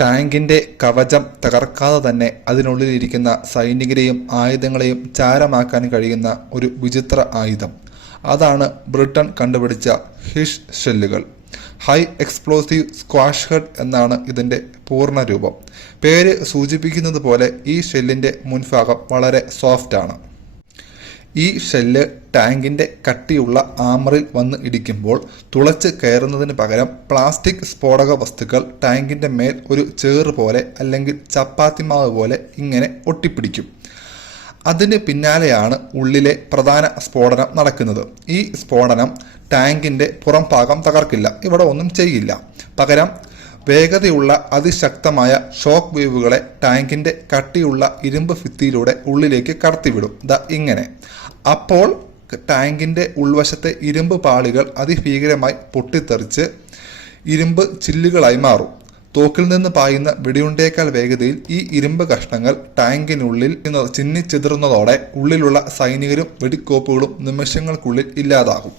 ടാങ്കിന്റെ കവചം തകർക്കാതെ തന്നെ അതിനുള്ളിലിരിക്കുന്ന സൈനികരെയും ആയുധങ്ങളെയും ചാരമാക്കാൻ കഴിയുന്ന ഒരു വിചിത്ര ആയുധം. അതാണ് ബ്രിട്ടൻ കണ്ടുപിടിച്ച ഹിഷ് ഷെല്ലുകൾ. ഹൈ എക്സ്പ്ലോസീവ് സ്ക്വാഷ് ഹെഡ് എന്നാണ് ഇതിൻ്റെ പൂർണ്ണരൂപം. പേര് സൂചിപ്പിക്കുന്നത് പോലെ ഈ ഷെല്ലിൻ്റെ മുൻഭാഗം വളരെ സോഫ്റ്റാണ്. ഈ ഷെല്ല് ടാങ്കിൻ്റെ കട്ടിയുള്ള ആമറിൽ വന്ന് ഇടിക്കുമ്പോൾ തുളച്ച് കയറുന്നതിന് പകരം പ്ലാസ്റ്റിക് സ്ഫോടക വസ്തുക്കൾ ടാങ്കിൻ്റെ മേൽ ഒരു ചേറ് പോലെ അല്ലെങ്കിൽ ചപ്പാത്തിമാവ് പോലെ ഇങ്ങനെ ഒട്ടിപ്പിടിക്കും. അതിന് പിന്നാലെയാണ് ഉള്ളിലെ പ്രധാന സ്ഫോടനം നടക്കുന്നത്. ഈ സ്ഫോടനം ടാങ്കിൻ്റെ പുറം ഭാഗം തകർക്കില്ല, ഇവിടെ ഒന്നും ചെയ്യില്ല. പകരം വേഗതയുള്ള അതിശക്തമായ ഷോക്ക് വേവുകളെ ടാങ്കിൻ്റെ കട്ടിയുള്ള ഇരുമ്പ് ഭിത്തിയിലൂടെ ഉള്ളിലേക്ക് കടത്തിവിടും. ഇങ്ങനെ. അപ്പോൾ ടാങ്കിൻ്റെ ഉൾവശത്തെ ഇരുമ്പ് പാളികൾ അതിഭീകരമായി പൊട്ടിത്തെറിച്ച് ഇരുമ്പ് ചില്ലുകളായി മാറും. തോക്കിൽ നിന്ന് പായുന്ന വെടിയുണ്ടയേക്കാൾ വേഗതയിൽ ഈ ഇരുമ്പ് കഷ്ണങ്ങൾ ടാങ്കിനുള്ളിൽ ചിന്നിച്ചിതറുന്നതോടെ ഉള്ളിലുള്ള സൈനികരും വെടിക്കോപ്പുകളും നിമിഷങ്ങൾക്കുള്ളിൽ ഇല്ലാതാകും.